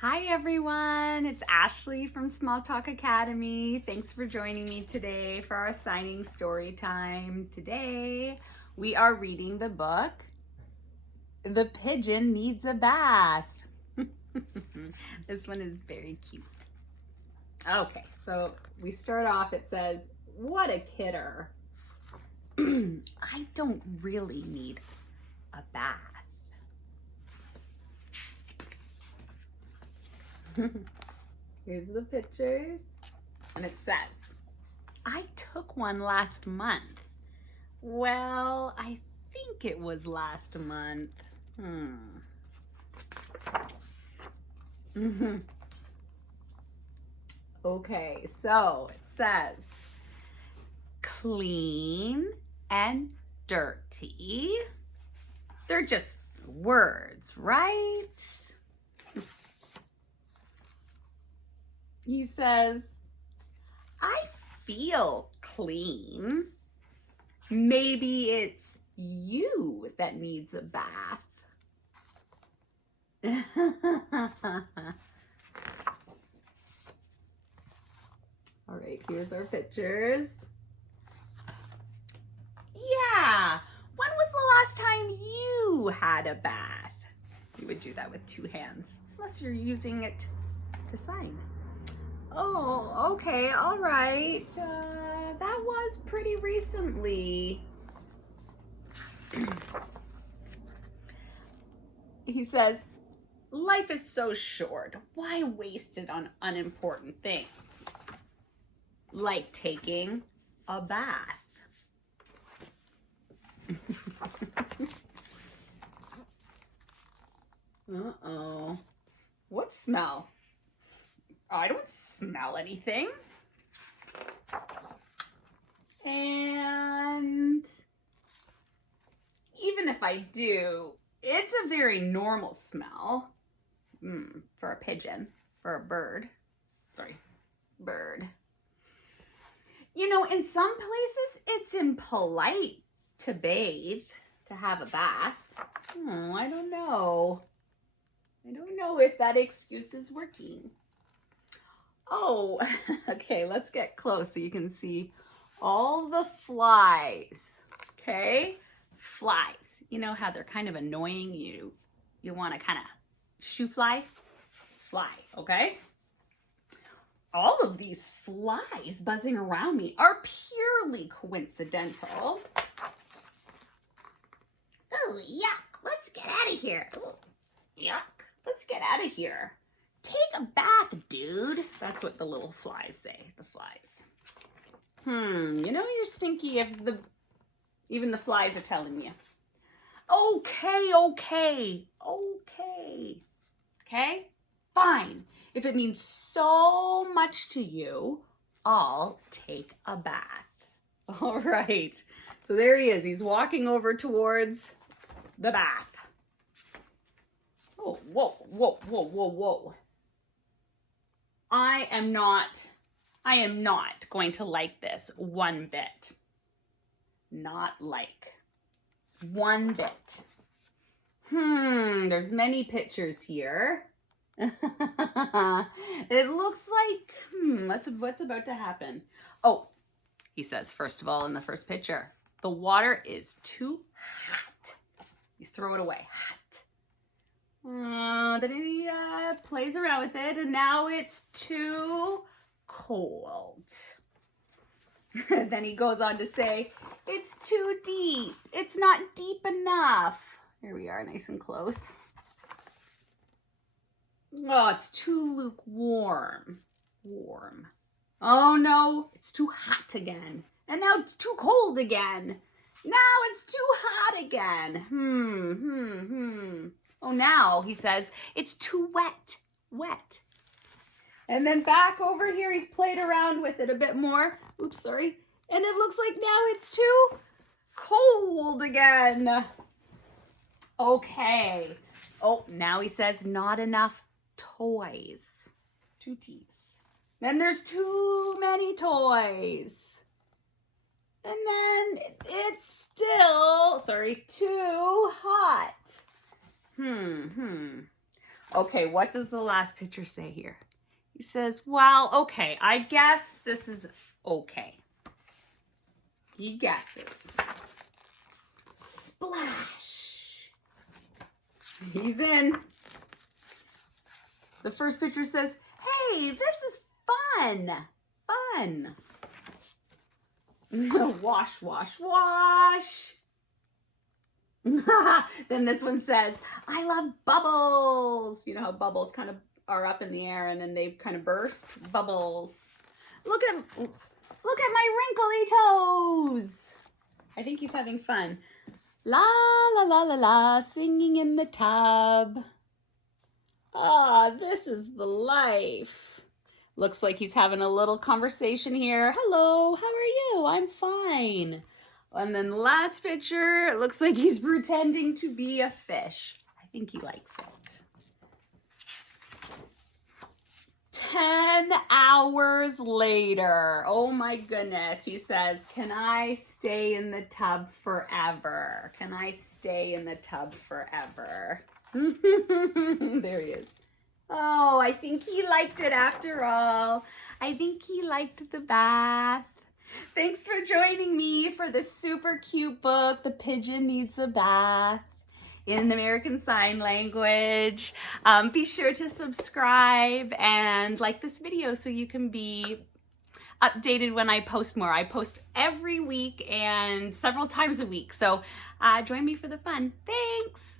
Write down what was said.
Hi everyone, it's Ashlea from SmallTalk Academy. Thanks for joining me today for our signing story time. Today we are reading the book, The Pigeon Needs a Bath. This one is very cute. Okay, so we start off, it says, what a kidder. I don't really need a bath. Here's the pictures, and it says, I took one last month. Well, I think it was last month. Okay, so it says, clean and dirty. They're just words, right? He says, I feel clean. Maybe it's you that needs a bath. All right, here's our pictures. Yeah, when was the last time you had a bath? You would do that with two hands, unless you're using it to sign. Oh, okay, all right. That was pretty recently. He says, life is so short. Why waste it on unimportant things? Like taking a bath. Uh-oh. What smell? I don't smell anything. And even if I do, it's a very normal smell for a pigeon, for a bird. Sorry, bird. You know, in some places, it's impolite to bathe, to have a bath. Oh, I don't know. I don't know if that excuse is working. Oh, okay, let's get close so you can see all the flies, okay? Flies, you know how they're kind of annoying? You want to kind of shoo fly, okay? All of these flies buzzing around me are purely coincidental. Oh, yuck, let's get out of here. Ooh, yuck, let's get out of here. Take a bath, dude. That's what the little flies say, the flies. You know you're stinky if even the flies are telling you. Okay. Fine. If it means so much to you, I'll take a bath. All right. So there he is. He's walking over towards the bath. Oh, whoa. I am not going to like this one bit. Not like. One bit. There's many pictures here. It looks like, what's about to happen? Oh, he says, first of all, in the first picture, the water is too hot. You throw it away, hot. Then he plays around with it, and now it's too cold. Then he goes on to say, it's too deep. It's not deep enough. Here we are, nice and close. Oh, it's too lukewarm. Warm. Oh no, it's too hot again. And now it's too cold again. Now it's too hot again. Oh, now he says it's too wet. And then back over here, he's played around with it a bit more. Oops, sorry. And it looks like now it's too cold again. Okay. Oh, now he says not enough toys. Two T's. Then there's too many toys. And then it's still, too hot. Okay, what does the last picture say here? He says, well, okay, I guess this is okay. He guesses. Splash. He's in. The first picture says, hey, this is fun. Fun. Wash, wash, wash. Then this one says, I love bubbles. You know how bubbles kind of are up in the air and then they kind of burst? Bubbles. Look at my wrinkly toes. I think he's having fun. La la la la la, swinging in the tub. Ah, this is the life. Looks like he's having a little conversation here. Hello, how are you? I'm fine. And then the last picture, it looks like he's pretending to be a fish. I think he likes it. 10 hours later. Oh my goodness. He says, can I stay in the tub forever? Can I stay in the tub forever? There he is. Oh, I think he liked it after all. I think he liked the bath. Thanks for joining me for this super cute book, The Pigeon Needs a Bath, in American Sign Language. Be sure to subscribe and like this video so you can be updated when I post more. I post every week and several times a week, so join me for the fun. Thanks!